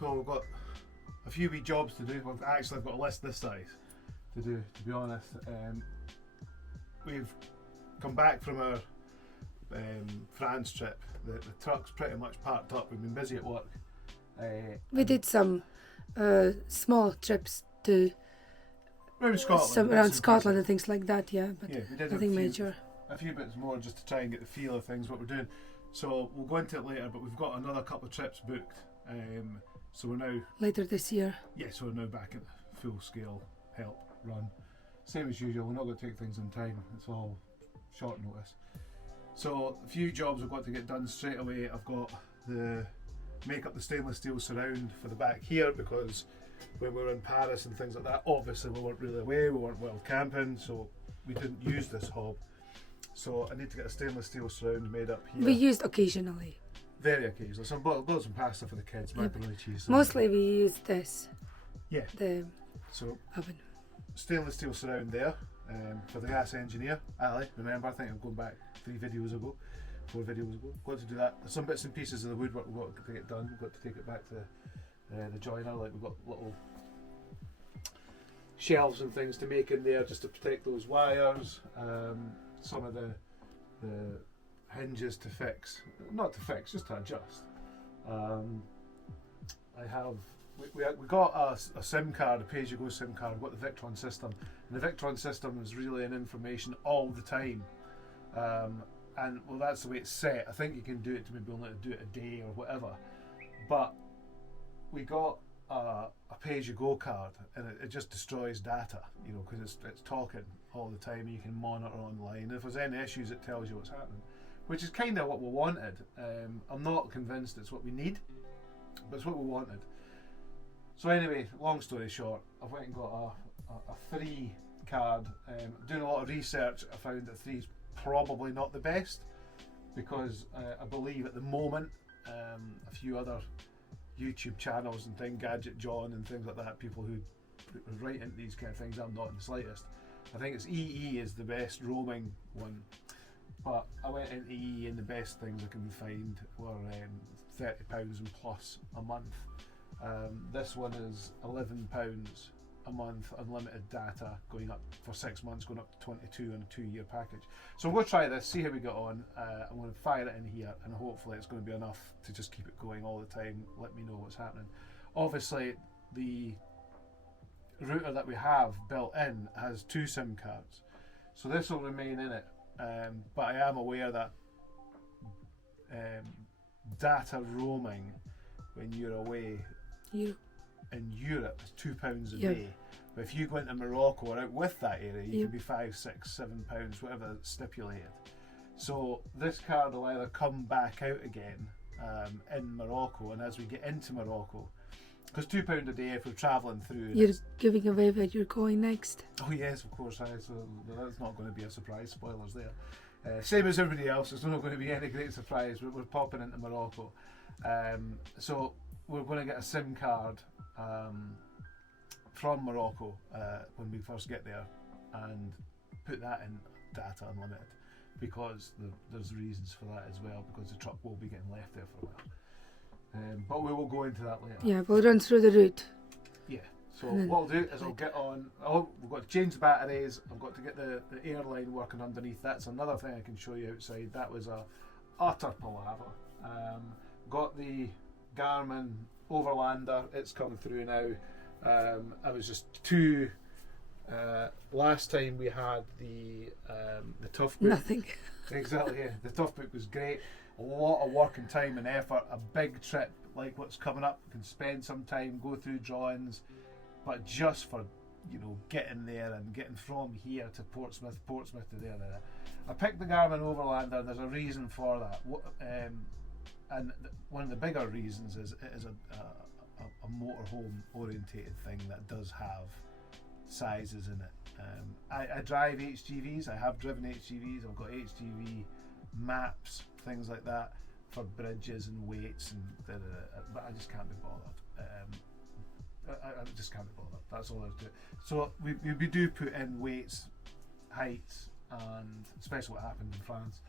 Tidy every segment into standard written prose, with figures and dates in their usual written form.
So we've got a few wee jobs to do. Well, actually I've got a list this size to do, to be honest. We've come back from our France trip. The truck's pretty much parked up. We've been busy at work. We did some small trips to around Scotland, around Scotland and things like that, yeah, but yeah, we did nothing major. A few bits more just to try and get the feel of things, what we're doing. So we'll go into it later, but we've got another couple of trips booked. So we're now Later this year. yeah, so we're now back at the full scale help run. Same as usual, we're not going to take things on time. It's all short notice. So a few jobs I've got to get done straight away. I've got the make up the stainless steel surround for the back here, because when we were in Paris and things like that, obviously we weren't really away, we weren't wild camping, so we didn't use this hob. So I need to get a stainless steel surround made up here. We used occasionally. Very occasionally. So I've got some pasta for the kids, macaroni cheese. Mostly we use this. Yeah. The So oven. stainless steel surround there for the gas engineer, Ali. Remember, I think I'm going back 4 videos ago. Got to do that. There's some bits and pieces of the woodwork we've got to get done. We've got to take it back to the joiner. Like we've got little shelves and things to make in there just to protect those wires. Some of the hinges to fix, not to fix, just to adjust. We got a SIM card, a pay-as-you-go SIM card. We've got the Victron system, and the Victron system is relaying information all the time. And well, that's the way it's set. I think you can do it to maybe only do it a day or whatever. But we got a pay-as-you-go card, and it just destroys data, you know, because it's talking all the time. You can monitor online. If there's any issues, it tells you what's happening, which is kind of what we wanted. I'm not convinced it's what we need, but it's what we wanted. So anyway, long story short, I went and got a 3 card. Doing a lot of research, I found that 3 is probably not the best, because I believe at the moment a few other YouTube channels and things, Gadget John and things like that, people who write into these kind of things, I'm not in the slightest. I think it's EE is the best roaming one, but I went into EE and the best things I can find were £30 and plus a month. This one is £11 a month, unlimited data, going up for 6 months, going up to 22 on a 2-year package. So I'm going to try this, see how we get on. I'm going to fire it in here, and hopefully it's going to be enough to just keep it going all the time. Let me know what's happening. Obviously, the router that we have built in has 2 SIM cards, so this will remain in it. But I am aware that data roaming when you're away in Europe is £2 a day. But if you go into Morocco or out with that area, you can be £5, £6, £7, whatever stipulated. So this card will either come back out again in Morocco, and as we get into Morocco, because £2 a day if we're travelling through. You're giving away where you're going next. Oh yes, of course. So that's not going to be a surprise. Spoilers there. Same as everybody else, it's not going to be any great surprise. We're popping into Morocco. So we're going to get a SIM card from Morocco when we first get there, and put that in data unlimited, because there's reasons for that as well, because the truck will be getting left there for a while. But we will go into that later. Yeah, we'll run through the route. Yeah, so what I'll do is I'll get on, we've got to change the batteries, I've got to get the airline working underneath. That's another thing I can show you outside. That was a utter palaver. Got the Garmin Overlander, it's coming through now. I was just too. Last time we had the Tough Book. Nothing. Exactly, yeah. The Tough Book was great. A lot of work and time and effort. A big trip like what's coming up. You can spend some time, go through drawings, but just for, you know, getting there and getting from here to Portsmouth to there. I picked the Garmin Overlander. There's a reason for that. And one of the bigger reasons is it is a motorhome orientated thing that does have sizes in it. I drive HGVs, I have driven HGVs, I've got HGV maps things like that for bridges and weights and but I just can't be bothered. I just can't be bothered. That's all I do. So we do put in weights, heights, and especially what happened in France,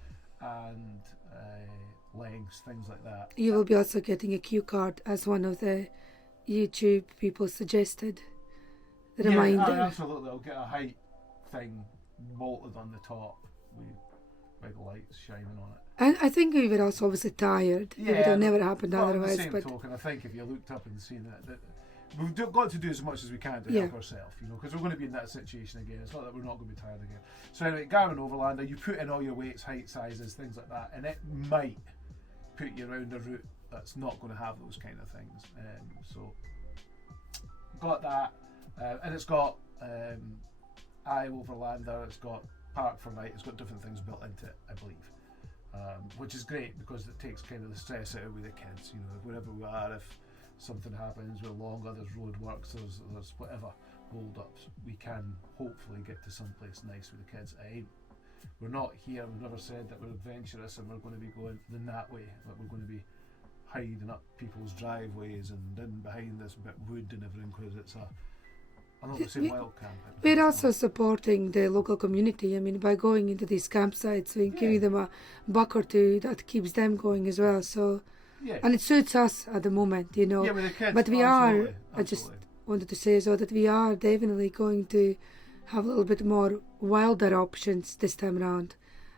and lengths, things like that. You will be also getting a cue card, as one of the YouTube people suggested. The reminder. Absolutely. I'll get a height thing bolted on the top with big lights shining on it. And I think we were also obviously tired. It would have never happened otherwise. On the same token, I think if you looked up and seen that we've got to do as much as we can to help ourselves, because we're going to be in that situation again. It's not that we're not going to be tired again. So anyway, Garmin Overlander, you put in all your weights, height, sizes, things like that, and it might put you around a route that's not going to have those kind of things. So got that, and it's got Overlander, it's got Park for Night, it's got different things built into it, I believe. Which is great because it takes kind of the stress out with the kids. Wherever we are, if something happens, we're longer, there's road works, there's whatever hold-ups, we can hopefully get to someplace nice with the kids. We're not here, we've never said that we're adventurous and we're going to be going in that way, that we're going to be hiding up people's driveways and in behind this bit of wood and everything, because it's I'm not going to say wild camping. We're also supporting the local community. I mean, by going into these campsites, we're giving them a buck or two that keeps them going as well. So, and it suits us at the moment, Yeah, with the kids, but we absolutely. I just wanted to say as well that we are definitely going to have a little bit more wilder options this time around.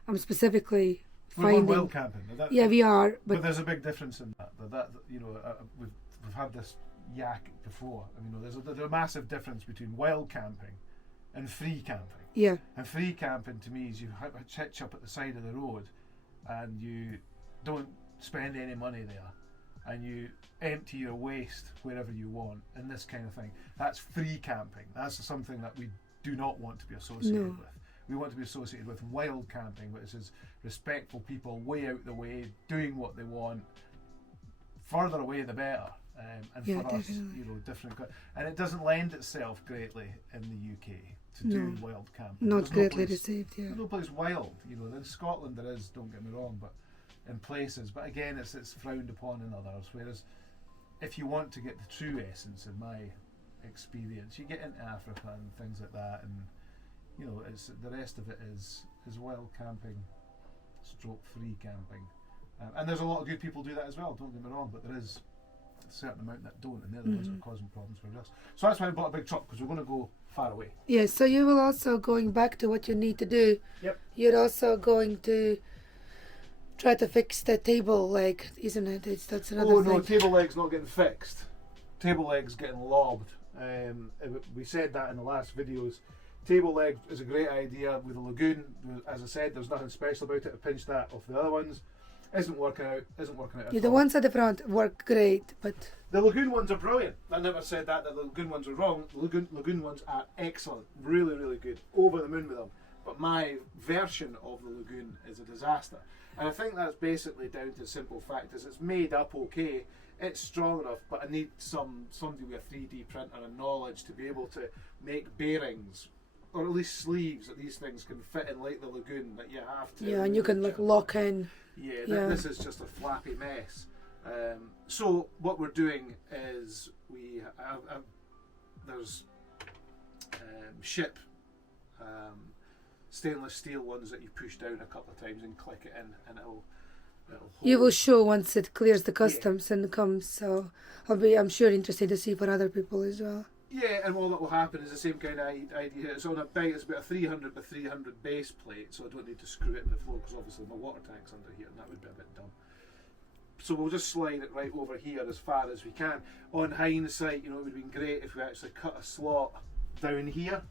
I'm specifically finding. We're wild camping. We are. But there's a big difference in that. We've had this yak before. There's a massive difference between wild camping and free camping. Yeah. And free camping to me is you hitch up at the side of the road and you don't spend any money there and you empty your waste wherever you want and this kind of thing. That's free camping. That's something that we do not want to be associated with. We want to be associated with wild camping, which is respectful people way out the way, doing what they want, further away the better. And for us, definitely. Different, and it doesn't lend itself greatly in the UK to do wild camping. Not greatly received. Yeah. There's no place wild. In Scotland there is. Don't get me wrong, but in places. But again, it's frowned upon in others. Whereas, if you want to get the true essence, in my experience, you get into Africa and things like that, and it's the rest of it is wild camping, stroke free camping, and there's a lot of good people do that as well. Don't get me wrong, but there is a certain amount that don't, and they're the ones that are causing problems for us. So that's why I bought a big truck, because we're going to go far away. Yeah, so you will also, going back to what you need to do, you're also going to try to fix the table leg, isn't it? That's another thing. No, table leg's not getting fixed. Table leg's getting lobbed. We said that in the last videos. Table leg is a great idea with the lagoon. As I said, there's nothing special about it. I pinched that off the other ones. Isn't working out at the all. ones at the front work great, but the lagoon ones are brilliant. I never said that the lagoon ones are wrong. The lagoon ones are excellent, really, really good. Over the moon with them. But my version of the lagoon is a disaster, and I think that's basically down to the simple fact is it's made up okay. It's strong enough, but I need somebody with a 3D printer and knowledge to be able to make bearings, or at least sleeves that these things can fit in, like the lagoon, that you have to. Yeah, and you can lock in. This is just a flappy mess. So what we're doing is there's ship stainless steel ones that you push down a couple of times and click it in, and it'll hold. You will show once it clears the customs and comes. So I'm sure interested to see for other people as well. Yeah, and all that will happen is the same kind of idea. It's on a big, it's about a 300 by 300 base plate, so I don't need to screw it in the floor, because obviously my water tank's under here and that would be a bit dumb. So we'll just slide it right over here as far as we can. On hindsight, it would have been great if we actually cut a slot down here,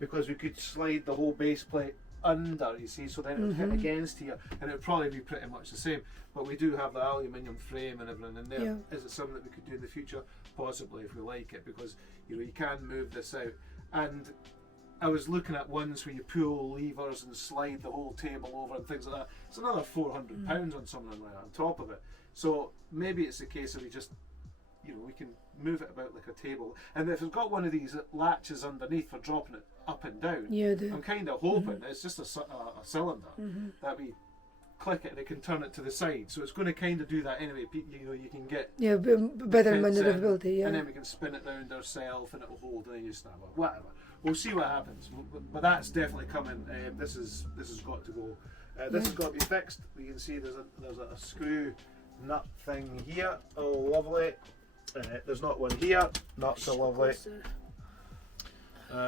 because we could slide the whole base plate under, you see, so then it would hit against here, and it would probably be pretty much the same. But we do have the aluminium frame and everything in there. Is it something that we could do in the future? Possibly, if we like it, because you can move this out. And I was looking at ones where you pull levers and slide the whole table over and things like that. It's another £400 on something right on top of it. So maybe it's a case of we just you know, we can move it about like a table. And if it's got one of these latches underneath for dropping it up and down, I'm kind of hoping it's just a cylinder that we click it and it can turn it to the side. So it's going to kind of do that anyway. You know, you can get better maneuverability. And then we can spin it round ourselves and it will hold, and then you snap it. Whatever. We'll see what happens. But that's definitely coming. This has got to go. This has got to be fixed. We can see there's a screw nut thing here. Oh, lovely. There's not one here. Not so lovely.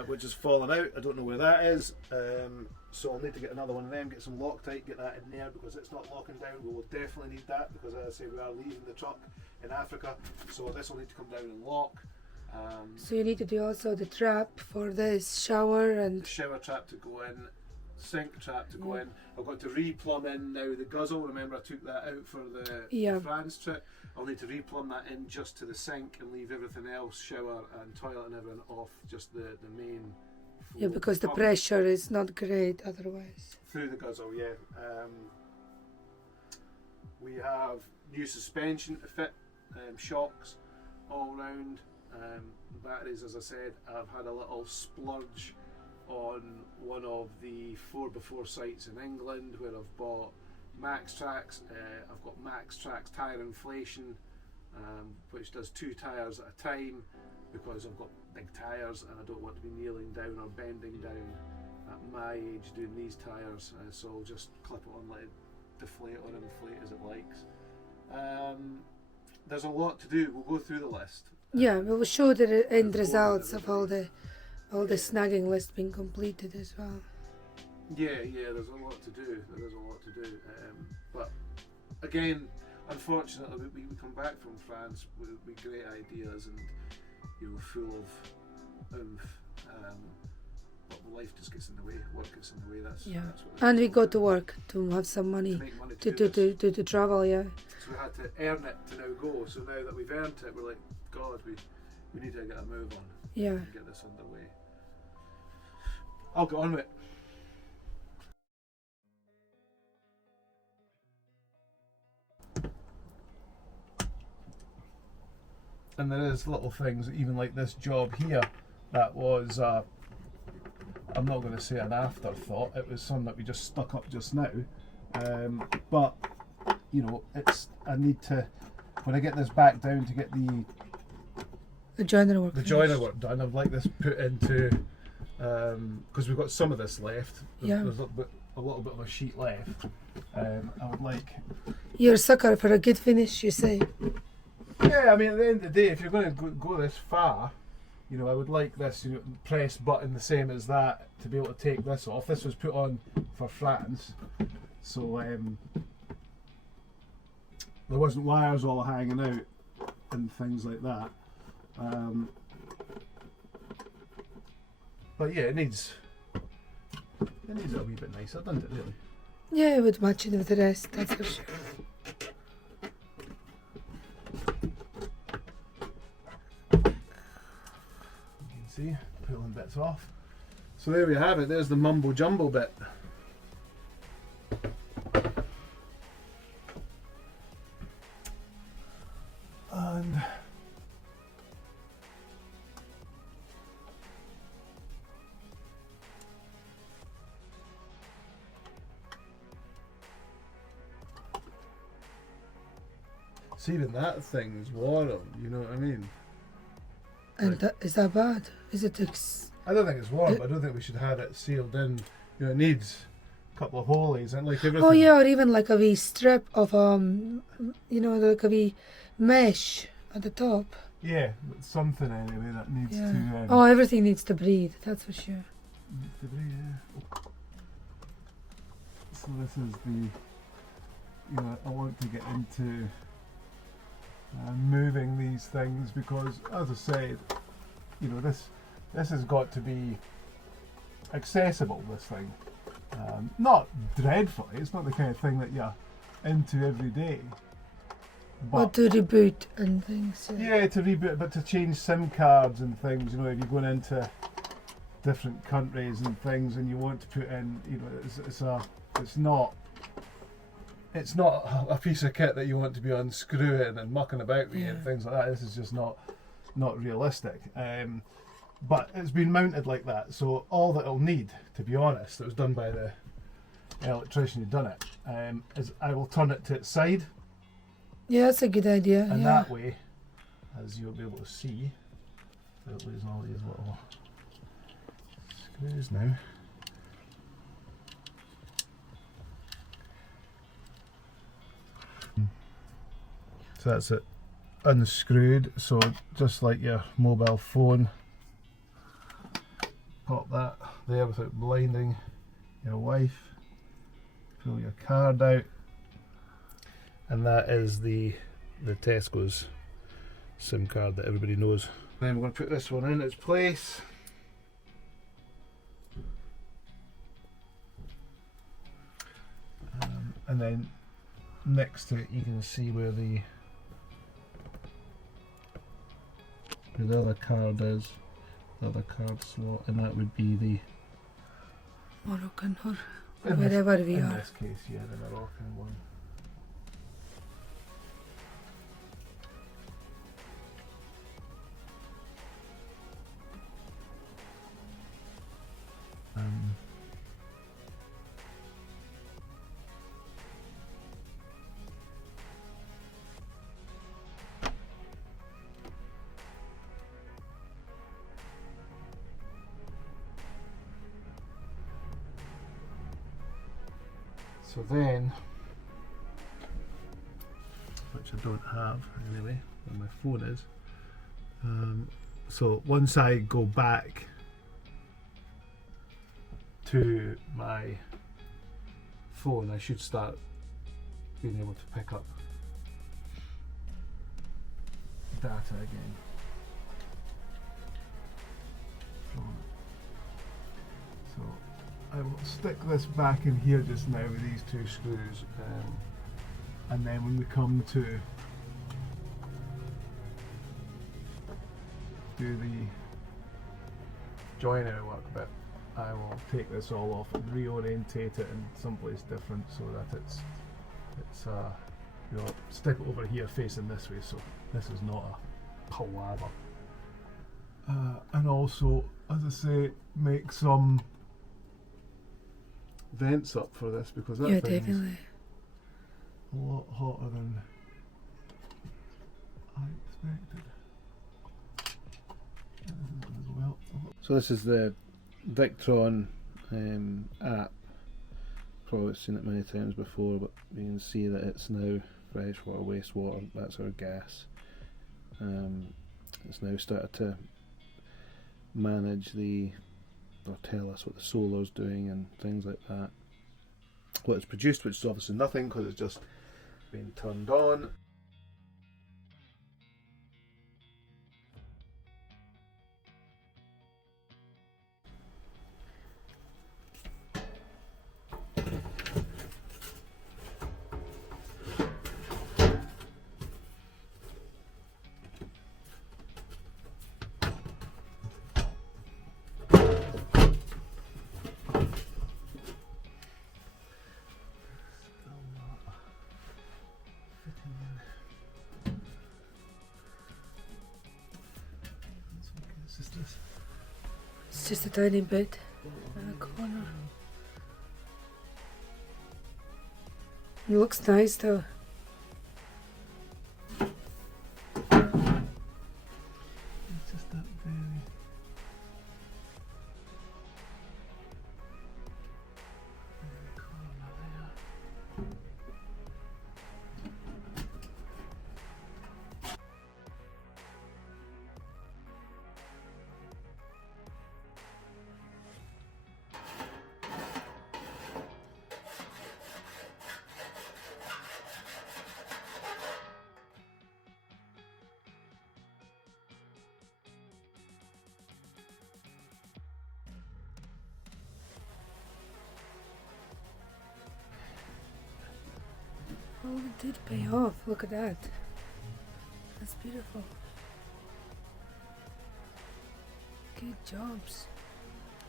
Which has fallen out. I don't know where that is. So I'll need to get another one of them, get some Loctite, get that in there because it's not locking down. We will definitely need that because, as I say, we are leaving the truck in Africa. So this will need to come down and lock. So you need to do also the trap for this shower and the shower trap to go in, sink trap to go in. I've got to replumb in now the guzzle. Remember I took that out for the France trip. I'll need to replumb that in just to the sink and leave everything else, shower and toilet and everything off just the main. Yeah, because the pressure is not great otherwise. Through the guzzle, yeah. We have new suspension to fit, shocks all round. Batteries, as I said, I've had a little splurge on one of the 4x4 sites in England where I've bought Max Tracks. I've got Max Tracks tyre inflation, which does 2 tyres at a time because I've got big tyres and I don't want to be kneeling down or bending down at my age doing these tyres. So I'll just clip it on, let it deflate or inflate as it likes. There's a lot to do. We'll go through the list. Yeah, we will show the end results of all the snagging list being completed as well. Yeah, there's a lot to do. There is a lot to do. But again, unfortunately, we come back from France with great ideas and, you know, full of oomph. But life just gets in the way. Work gets in the way. That's what and we go to work to have some money to travel. Yeah. So we had to earn it to now go. So now that we've earned it, we're like, God, we need to get a move on. Yeah. And get this underway. I'll get on with it. And there is little things, even like this job here, that was, I'm not going to say an afterthought, it was something that we just stuck up just now. But, you know, I need to, when I get this back down to get the joiner work done, I'd like this put into, because we've got some of this left, there's a little bit of a sheet left. I would like... You're a sucker for a good finish, you say? Yeah, I mean, at the end of the day, if you're going to go this far, you know, I would like this, you know, press button the same as that to be able to take this off. This was put on for France, so there wasn't wires all hanging out and things like that. But yeah, it needs a wee bit nicer, doesn't it, really? Yeah, it would match it with the rest, that's for sure. See, pulling bits off. So there we have it, there's the mumbo jumbo bit. And see, even that thing's warm, you know what I mean? And is that bad? Is it? I don't think it's warm. I don't think we should have it sealed in. You know, it needs a couple of holes and like everything. Oh yeah, or even like a wee strip of you know, like a wee mesh at the top. Yeah, something anyway that needs to. Oh, everything needs to breathe. That's for sure. Needs to breathe. Yeah. So this is the. You know, I want to get into. Moving these things because, as I said, you know, this has got to be accessible. This thing, not dreadfully. It's not the kind of thing that you're into every day. But to reboot and things. Yeah, to reboot, but to change SIM cards and things. You know, if you're going into different countries and things, and you want to put in, you know, it's not. it's not a piece of kit that you want to be unscrewing and mucking about with and things like that. This is just not realistic. But it's been mounted like that, so all that it'll need, to be honest, it was done by the electrician who done it, is I will turn it to its side. Yeah, that's a good idea. And that way, as you'll be able to see, without losing all these little screws now. So that's it unscrewed, so just like your mobile phone, pop that there without blinding your wife, pull your card out, and that is the Tesco's SIM card that everybody knows. Then we're going to put this one in its place. And then next to it you can see where the other card is, the other card slot, and that would be the Moroccan or wherever we are. In this case, yeah, the Moroccan one. So then, which I don't have really, where my phone is, so once I go back to my phone, I should start being able to pick up data again. So I will stick this back in here just now with these two screws, and then when we come to do the joinery work bit, I will take this all off and reorientate it in someplace different so that it's you know, stick it over here facing this way, so this is not a palaver. And also, as I say, make some vents up for this, because that thing's definitely a lot hotter than I expected. As well. So this is the Victron app. Probably seen it many times before, but you can see that it's now freshwater, wastewater, that's our gas. It's now started to manage or tell us what the solar's doing and things like that. What it's produced, which is obviously nothing because it's just been turned on. It's just a tiny bit in the corner. It looks nice though. It's just that very corner there. Oh, it did pay off. Look at that. That's beautiful. Good jobs.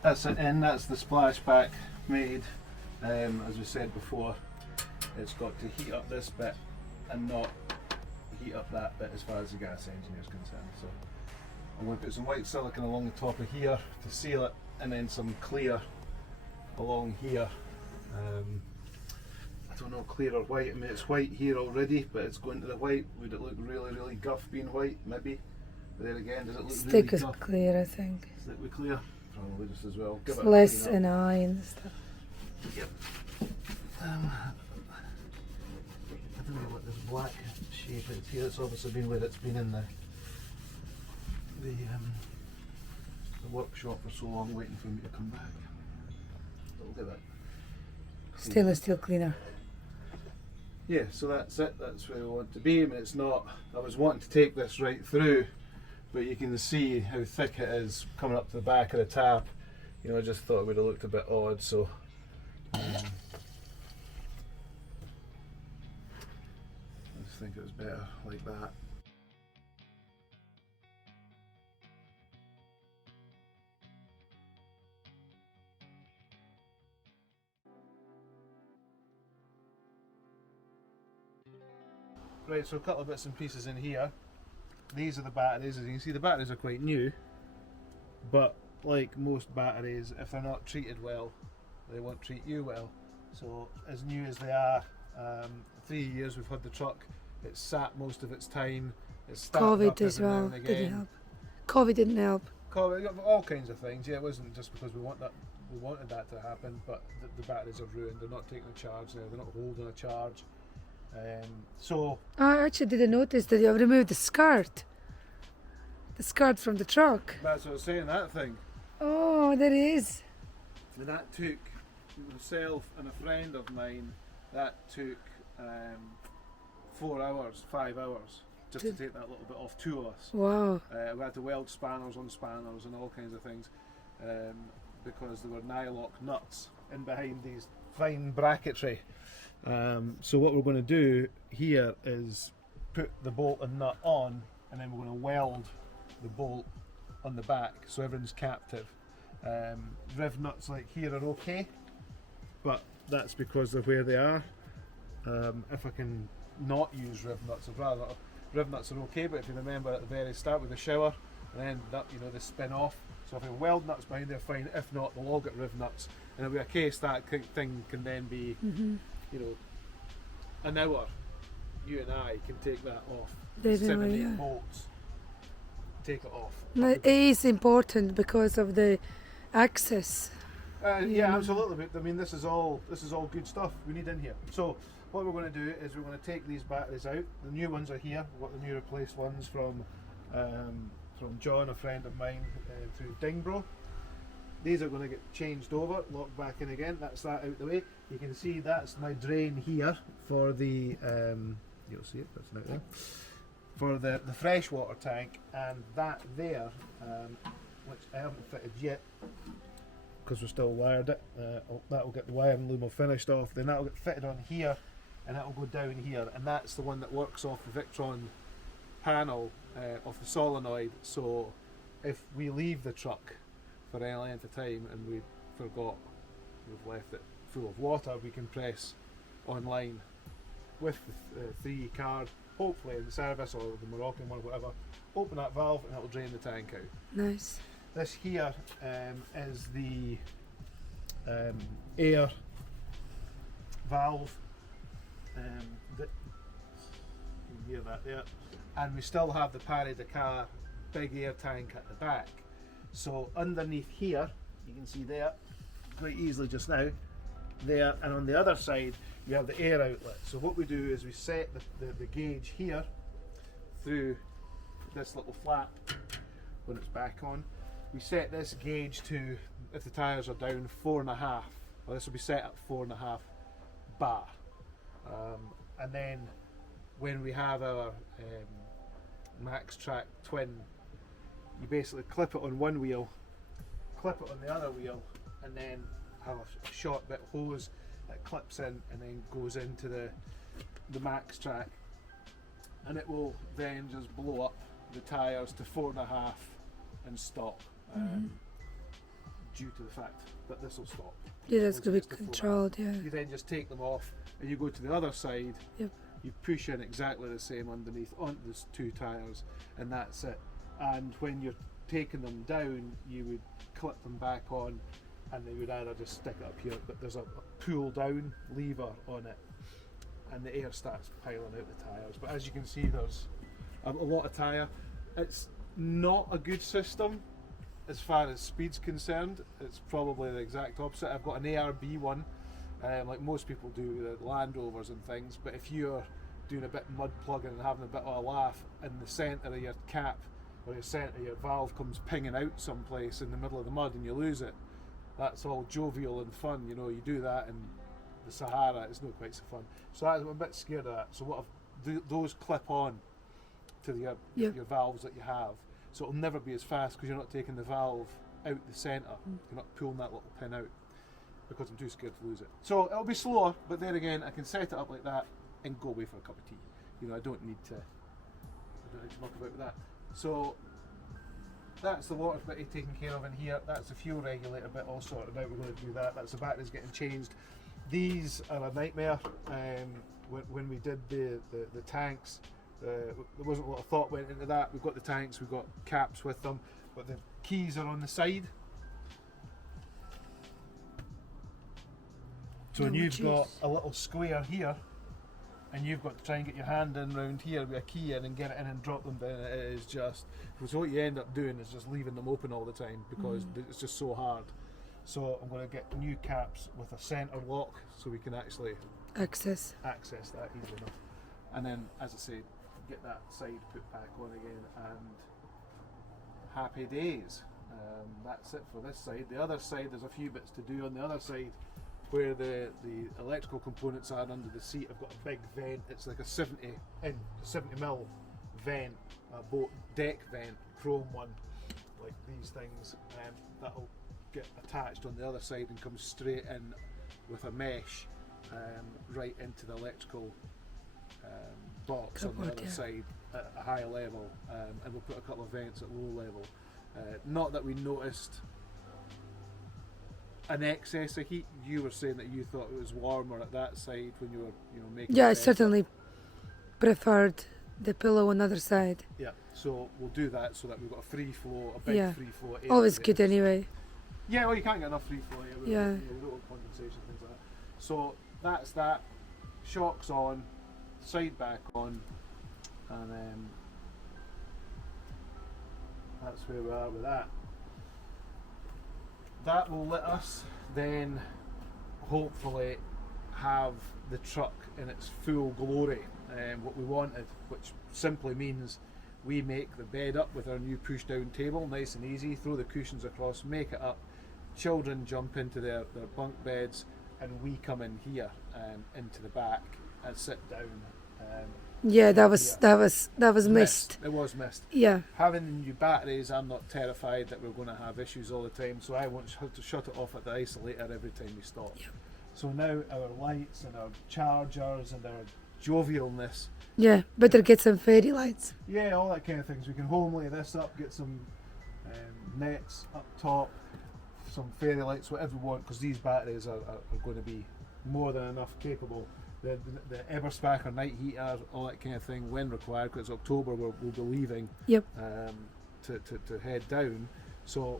That's it in, that's the splashback made, as we said before. it's got to heat up this bit and not heat up that bit as far as the gas engine is concerned. So I'm going to put some white silicone along the top of here to seal it, and then some clear along here. I don't know, clear or white. I mean, it's white here already, but it's going to the white. Would it look really, really guff being white? Maybe. But then again, does it look Stick really is guff? Clear, I think. Stick with clear? Probably just as well. Give It's it a less clean up. an eye and stuff. Yep. I don't know what this black shape is here. It's obviously been where it's been in the workshop for so long, waiting for me to come back. I'll do that. Stainless steel cleaner. Yeah, so that's it. That's where I want to be. I mean, it's not. I was wanting to take this right through, but you can see how thick it is coming up to the back of the tap. You know, I just thought it would have looked a bit odd, so. I just think it was better like that. Right, so a couple of bits and pieces in here. These are the batteries. As you can see, the batteries are quite new, but like most batteries, if they're not treated well, they won't treat you well. So as new as they are, 3 years we've had the truck. It's sat most of its time. It's started up COVID as every now well and didn't again. help. COVID didn't help. COVID, all kinds of things. Yeah, it wasn't just because we wanted that to happen, but the batteries are ruined. They're not taking a charge now. They're not holding a charge. So I actually didn't notice that you have removed the skirt. The skirt from the truck. that's what I was saying. That thing. Oh, there is. And that took myself and a friend of mine. That took 4 hours, 5 hours, just to take that little bit off. 2 of us. Wow. We had to weld spanners on spanners and all kinds of things, because there were nylock nuts in behind these fine bracketry. So what we're going to do here is put the bolt and nut on, and then we're going to weld the bolt on the back so everything's captive. Riv nuts like here are okay, but that's because of where they are. If I can not use riv nuts, I'd rather. Riv nuts are okay, but if you remember at the very start with the shower, and then that, you know, they spin off. So if I weld nuts behind there, fine. If not, they'll all get riv nuts, and it'll be a case that thing can then be, you know, an hour. You and I can take that off. Definitely, 7, 8 yeah. bolts. Take it off. No, it is important because of the access. Yeah, absolutely. But I mean, this is all good stuff we need in here. So what we're going to do is we're going to take these batteries out. The new ones are here. We've got the new replaced ones from John, a friend of mine, through Dingbro. These are going to get changed over, locked back in again. That's that out the way. You can see that's my drain here for the. You'll see it. That's out there. For the freshwater tank, and that there, which I haven't fitted yet because we're still wired it. That'll get the wiring loom finished off. Then that'll get fitted on here, and that'll go down here, and that's the one that works off the Victron panel, off the solenoid. So if we leave the truck for any length of time and we forgot, we've left it full of water, we can press online with the 3 card, hopefully in the service or the Moroccan one or whatever, open that valve and it'll drain the tank out. Nice. This here is the air valve. That, you can hear that there. And we still have the Paris-Dakar big air tank at the back. So underneath here, you can see there, quite easily just now, there, and on the other side you have the air outlet. So what we do is we set the gauge here through this little flap when it's back on. We set this gauge to, if the tyres are down, 4.5. Well, this will be set at 4.5 bar. And then when we have our Max Track Twin, you basically clip it on one wheel, clip it on the other wheel, and then have a short bit of hose that clips in and then goes into the Max Track, and it will then just blow up the tyres to 4.5 and stop. due to the fact that this will stop. Yeah, that's going to be controlled, yeah. You then just take them off and you go to the other side. Yep. You push in exactly the same underneath onto the 2 tyres, and that's it. And when you're taking them down, you would clip them back on, and they would either just stick it up here, but there's a pull down lever on it, and the air starts piling out the tyres. But as you can see, there's a lot of tyre. It's not a good system as far as speed's concerned. It's probably the exact opposite. I've got an ARB one, like most people do with Land Rovers and things, but if you're doing a bit of mud plugging and having a bit of a laugh, and the centre of your cap or your centre of your valve comes pinging out someplace in the middle of the mud and you lose it, that's all jovial and fun. You know, you do that in the Sahara, it's not quite so fun. So I'm a bit scared of that. So what those clip on to your valves that you have, so it'll never be as fast because you're not taking the valve out the centre. You're not pulling that little pin out because I'm too scared to lose it. So it'll be slower, but then again, I can set it up like that and go away for a cup of tea. You know, I don't need to muck about with that. So that's the water bit taken care of in here. That's the fuel regulator bit all sorted out. We're going to do that. That's the batteries getting changed. These are a nightmare. When we did the tanks, there wasn't a lot of thought went into that. We've got the tanks, we've got caps with them, but the keys are on the side. So when you've got a little square here, and you've got to try and get your hand in round here with a key in and get it in and drop them down, it is just, so what you end up doing is just leaving them open all the time because it's just so hard. So I'm going to get new caps with a centre lock so we can actually access that easily enough. And then, as I say, get that side put back on again, and happy days. That's it for this side. The other side, there's a few bits to do on the other side. Where the electrical components are under the seat, I've got a big vent. It's like a 70 mil vent, a boat deck vent, chrome one, like these things. That'll get attached on the other side and come straight in with a mesh right into the electrical box on the other side at a high level, and we'll put a couple of vents at low level. Not that we noticed an excess of heat. You were saying that you thought it was warmer at that side when you were, making. Yeah, I certainly preferred the pillow on the other side. Yeah, so we'll do that so that we've got a free flow, a big free flow. Always good anyway. Yeah, well, you can't get enough free flow here. We don't want condensation, things like that. So that's that. Shocks on, side back on, and that's where we are with that. That will let us then hopefully have the truck in its full glory, what we wanted, which simply means we make the bed up with our new push down table, nice and easy, throw the cushions across, make it up, children jump into their bunk beds, and we come in here into the back and sit down. That was missed. It was missed. Yeah. Having the new batteries, I'm not terrified that we're going to have issues all the time, so I won't have to shut it off at the isolator every time we stop. Yeah. So now our lights and our chargers and our jovialness. Yeah, better get some fairy lights. Yeah, all that kind of things. We can homely this up, get some nets up top, some fairy lights, whatever we want, because these batteries are going to be more than enough capable. The Eberspacher night heater, all that kind of thing, when required, because October we'll be leaving to head down. So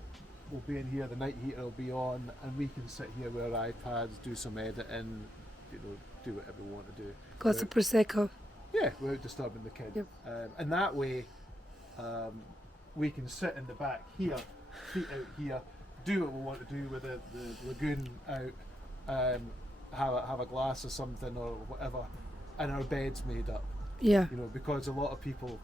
we'll be in here, the night heater will be on, and we can sit here with our iPads, do some editing, do whatever we want to do. Glass of Prosecco. Yeah, without disturbing the kid. Yep. And that way, we can sit in the back here, feet out here, do what we want to do with the lagoon out, have a glass of something or whatever, and our bed's made up. Yeah. Because a lot of people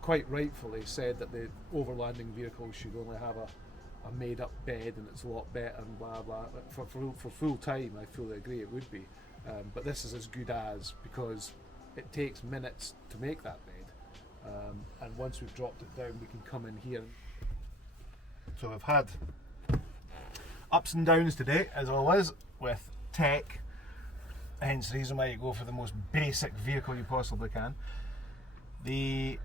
quite rightfully said that the overlanding vehicles should only have a made up bed and it's a lot better and blah blah. For full time, I fully agree it would be, but this is as good as, because it takes minutes to make that bed, and once we've dropped it down, we can come in here. So I've had ups and downs today, as always, with tech, hence the reason why you go for the most basic vehicle you possibly can. The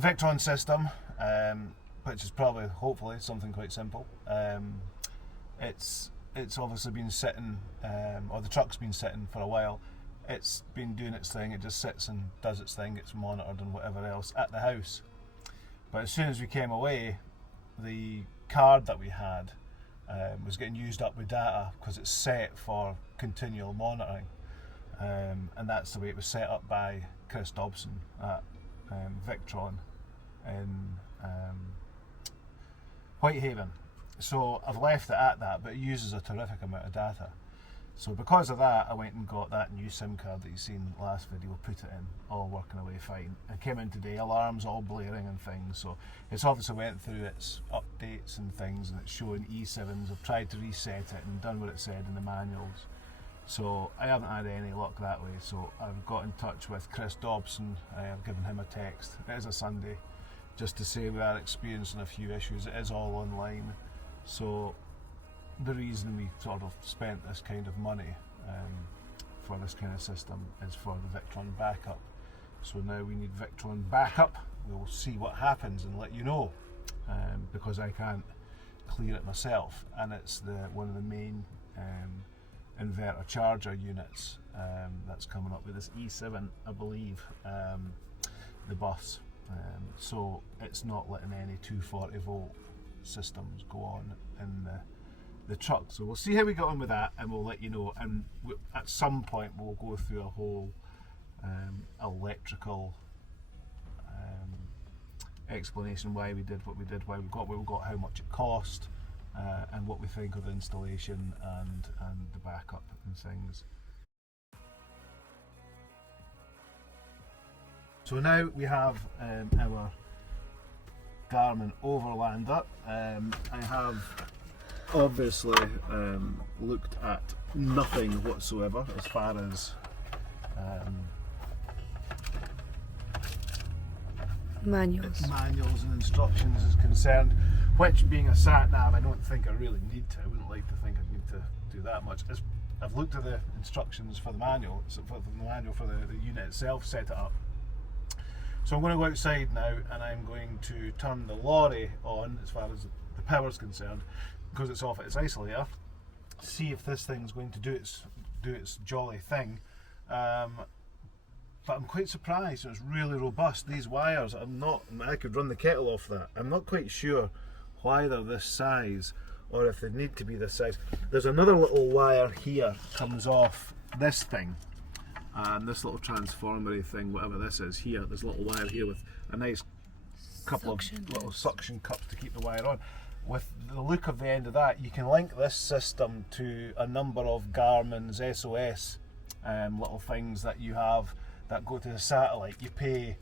Victron system, which is probably, hopefully, something quite simple. It's obviously been sitting, or the truck's been sitting for a while. It's been doing its thing. It just sits and does its thing. It's monitored and whatever else at the house. But as soon as we came away, the card that we had was getting used up with data because it's set for continual monitoring, and that's the way it was set up by Chris Dobson at Victron in Whitehaven. So I've left it at that, but it uses a terrific amount of data. So because of that, I went and got that new SIM card that you've seen last video, put it in, all working away fine. I came in today, alarms all blaring and things, so it's obviously went through its updates and things, and it's showing E7s. I've tried to reset it and done what it said in the manuals. So I haven't had any luck that way, so I've got in touch with Chris Dobson. I've given him a text, it is a Sunday, just to say we are experiencing a few issues. It is all online. So the reason we sort of spent this kind of money for this kind of system is for the Victron backup. So now we need Victron backup. We'll see what happens and let you know, because I can't clear it myself, and it's one of the main inverter charger units that's coming up with this E7, I believe, the bus. So it's not letting any 240 volt systems go on in the truck. So we'll see how we get on with that, and we'll let you know. And at some point we'll go through a whole electrical explanation why we did what we did, why we got what we got, how much it cost, and what we think of the installation and the backup and things. So now we have our Garmin Overlander. I have obviously looked at nothing whatsoever as far as manuals and instructions is concerned, which, being a sat nav, I don't think I really need to. I wouldn't like to think I need to do that much. I've looked at the instructions for the manual, for the unit itself, set it up. So I'm going to go outside now, and I'm going to turn the lorry on as far as the power's concerned, because it's off at its isolator. See if this thing's going to do its jolly thing. But I'm quite surprised. It's really robust. These wires, I could run the kettle off that. I'm not quite sure why they're this size, or if they need to be this size. There's another little wire here, comes off this thing. This little transformery thing, whatever this is here, there's a little wire here with a nice couple of little suction cups to keep the wire on. With the look of the end of that, you can link this system to a number of Garmin's SOS little things that you have that go to the satellite. You pay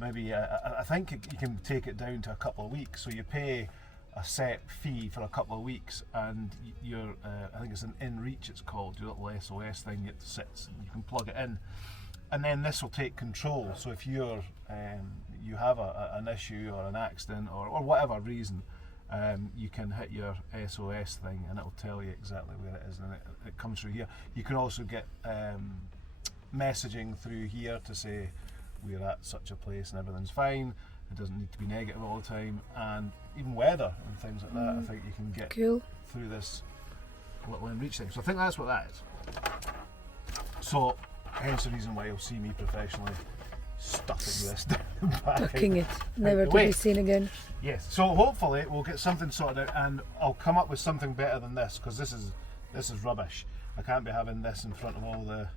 maybe, I think you can take it down to a couple of weeks, so you pay a set fee for a couple of weeks, and I think it's an InReach it's called, your little SOS thing. It sits and you can plug it in, and then this will take control. So if you have an issue or an accident or whatever reason, you can hit your SOS thing and it'll tell you exactly where it is, and it comes through here. You can also get messaging through here to say we're at such a place and everything's fine. It doesn't need to be negative all the time, and even weather and things like that. I think you can get through this little InReach thing. So I think that's what that is. So hence the reason why you'll see me professionally stuffing this down the back. Tucking it, never to be seen again. Yes. So hopefully we'll get something sorted out, and I'll come up with something better than this, because this is rubbish. I can't be having this in front of all the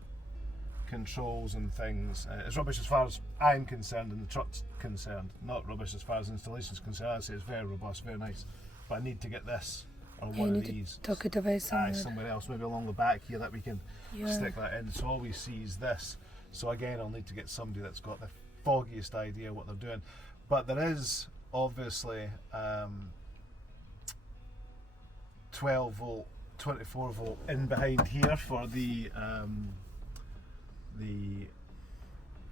controls and things. It's rubbish as far as I'm concerned and the truck's concerned, not rubbish as far as installation is concerned. I'd say it's very robust, very nice, but I need to get this or one of these tuck it away somewhere else, maybe along the back here, that we can stick that in, so all we see is this. So again, I'll need to get somebody that's got the foggiest idea what they're doing. But there is obviously 12 volt 24 volt in behind here for the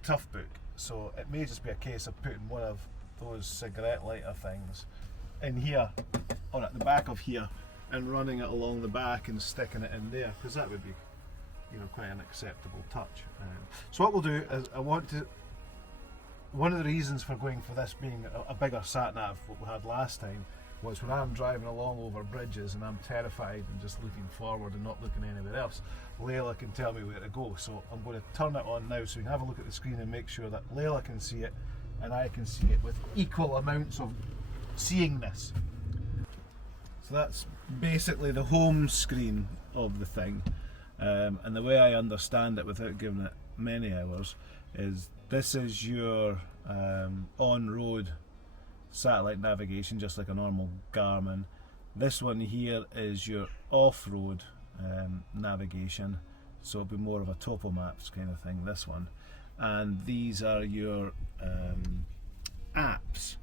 tough book, so it may just be a case of putting one of those cigarette lighter things in here, or at the back of here, and running it along the back and sticking it in there, because that would be, quite an acceptable touch. So what we'll do is, I want to one of the reasons for going for this being a bigger sat nav, what we had last time, was when I'm driving along over bridges and I'm terrified and just looking forward and not looking anywhere else, Layla can tell me where to go. So I'm going to turn it on now so you can have a look at the screen and make sure that Layla can see it and I can see it with equal amounts of seeingness. So that's basically the home screen of the thing, and the way I understand it without giving it many hours is this is your on-road satellite navigation, just like a normal Garmin. This one here is your off-road navigation, so it'll be more of a topo maps kind of thing, this one. And these are your apps,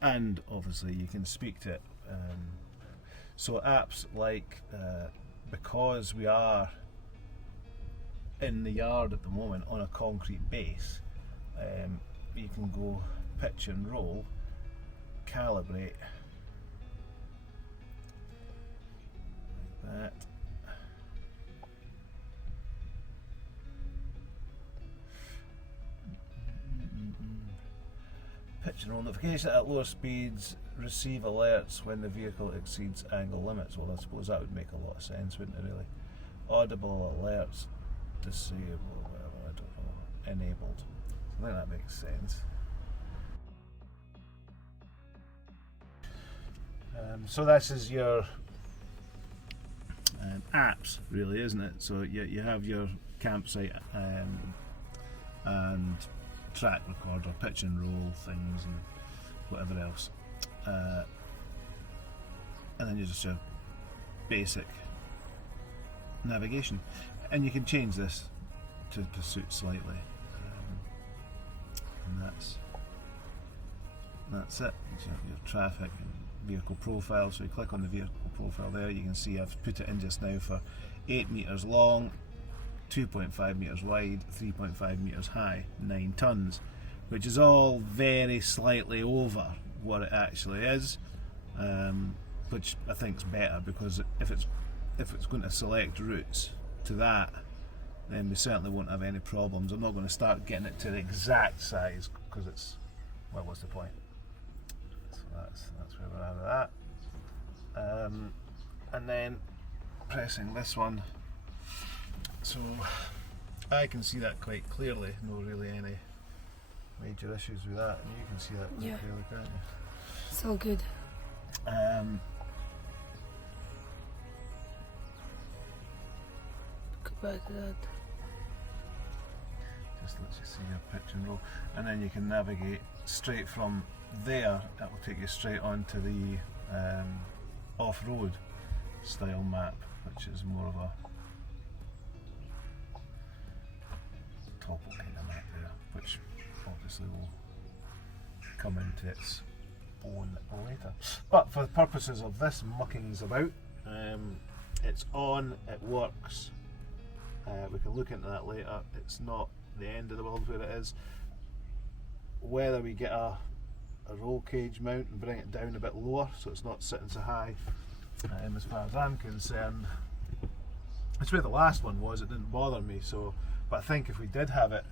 and obviously you can speak to it. So apps like, because we are in the yard at the moment on a concrete base, you can go pitch and roll, calibrate, like that. Pitch and roll notification at lower speeds, receive alerts when the vehicle exceeds angle limits. Well, I suppose that would make a lot of sense, wouldn't it, really? Audible alerts, disabled, well, I don't know, enabled. I think that makes sense. So this is your apps, really, isn't it? So you have your campsite and track recorder, pitch and roll things and whatever else, and then you just your basic navigation, and you can change this to suit slightly, and that's it. It's your traffic and vehicle profile. So you click on the vehicle profile there, you can see I've put it in just now for 8 meters long, 2.5 meters wide, 3.5 meters high, 9 tons, which is all very slightly over what it actually is, which I think is better, because if it's going to select routes to that, then we certainly won't have any problems. I'm not going to start getting it to the exact size, because it's, well, what's the point? So that's where we're at with that, and then pressing this one. So I can see that quite clearly, no really any major issues with that, and you can see that quite clearly, can't you? So good. Go back to that. Just lets you see your pitch and roll, and then you can navigate straight from there. That will take you straight onto the off-road style map, which is more of a topo kind of map there, which obviously will come into its own later. But for the purposes of this muckings about, it's on, it works, we can look into that later. It's not the end of the world where it is. Whether we get a roll cage mount and bring it down a bit lower so it's not sitting so high, as far as I'm concerned, it's where the last one was, it didn't bother me. So, but I think if we did have it,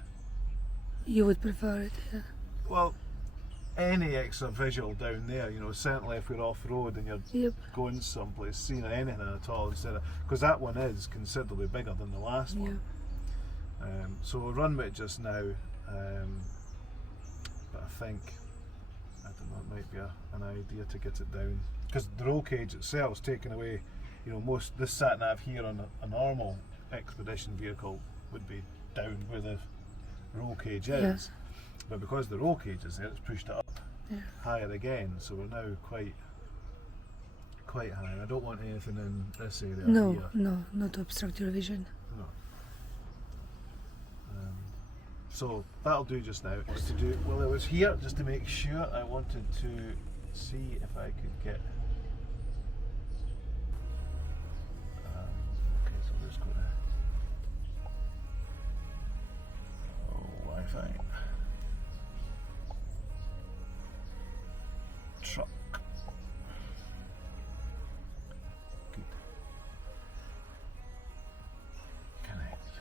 you would prefer it, yeah. Well, any extra visual down there, you know, certainly if we're off road and you're going someplace, seeing anything at all, instead of, because that one is considerably bigger than the last one. So we'll run with it just now, but I think, I don't know, it might be an idea to get it down, because the roll cage itself is taken away. You know, this sat nav here on a normal expedition vehicle would be down where the roll cage is, but because the roll cage is there, it's pushed it up higher again, so we're now quite high. And I don't want anything in this area here. No, not to obstruct your vision. No. So that'll do just now. What's to do? Well, it was here just to make sure. I wanted to see if I could get. Okay, so we're just going to. Wi-Fi. Truck. Good. Connect.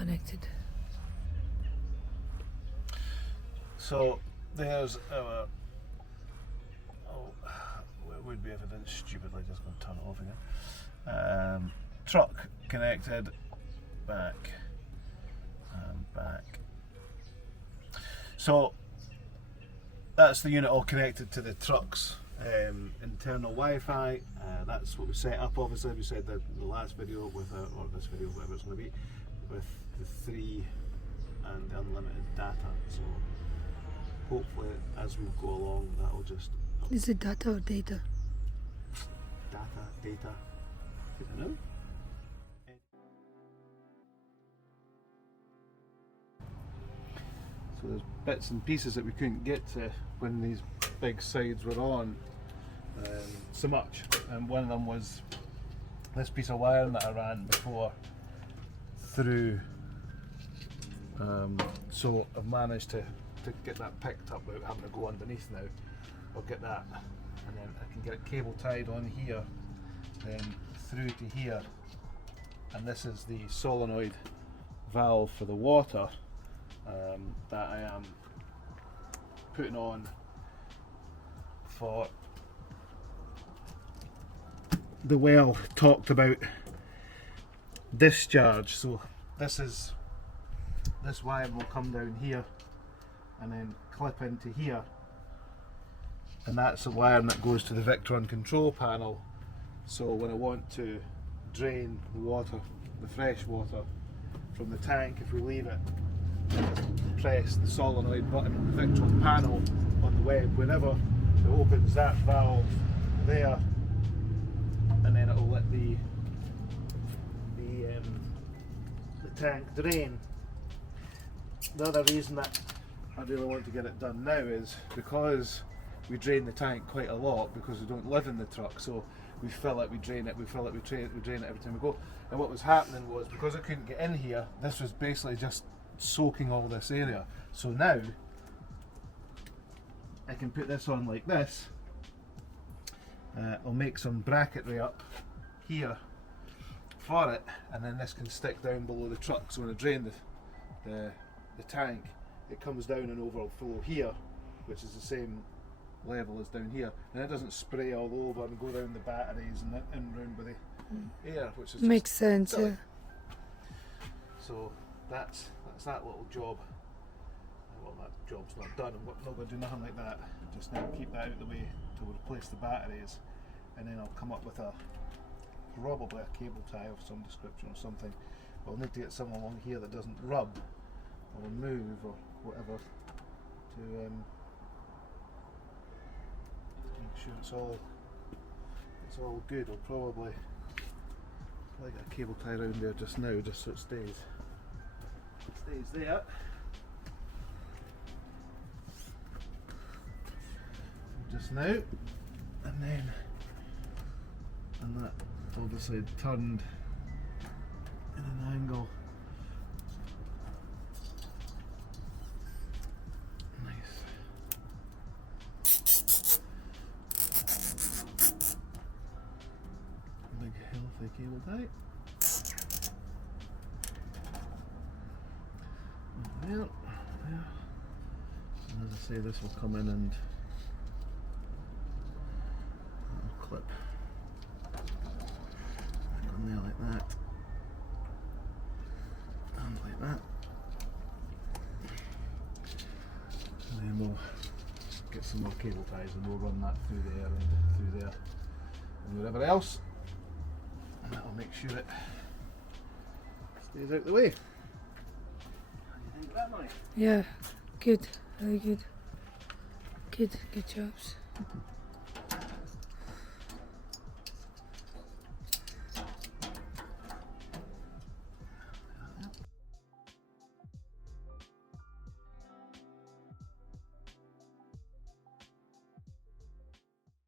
connected. So there's our, well, it would be if I didn't stupidly just go and turn it off again. Truck connected, back and back. So that's the unit all connected to the truck's internal Wi-Fi. That's what we set up. Obviously, we said that in the last video with, or this video, whatever it's going to be, with the 3 and the unlimited data. So hopefully, as we go along, that'll just. Is it data or data? Data. I don't know. So there's bits and pieces that we couldn't get to when these big sides were on so much, and one of them was this piece of wiring that I ran before through, so I've managed to get that picked up without having to go underneath now. I'll get that, and then I can get a cable tied on here, then through to here, and this is the solenoid valve for the water that I am putting on for the well talked about discharge. So this wire will come down here and then clip into here, and that's the wire that goes to the Victron control panel. So when I want to drain the water, the fresh water from the tank, if we leave it, press the solenoid button on the Victron panel on the web, whenever it opens that valve there, and then it'll let the tank drain. The other reason that I really want to get it done now is because we drain the tank quite a lot, because we don't live in the truck, so we fill it, we drain it, we fill it, we drain it every time we go. And what was happening was, because I couldn't get in here, this was basically just soaking all this area. So now I can put this on like this. I'll make some bracketry up here for it, and then this can stick down below the truck. So when I drain the tank, it comes down and overflow here, which is the same level as down here, and it doesn't spray all over and go down the batteries and in round with the air, which is makes sense. silly. Yeah. So that's that little job. Well, that job's not done. I'm not going to do nothing like that just now. Keep that out of the way to replace the batteries, and then I'll come up with probably a cable tie of some description or something. I'll need to get something along here that doesn't rub or move or whatever to make sure it's all good. I'll probably get a cable tie around there just now, just so it stays there. Just now, and that obviously turned in an angle. Nice. Big healthy cable tie. There. And as I say, this will come in and clip on there like that, and like that, and then we'll get some more cable ties and we'll run that through there and through there and wherever else, and that'll make sure it stays out the way. That might. Yeah, good, very good. Good jobs.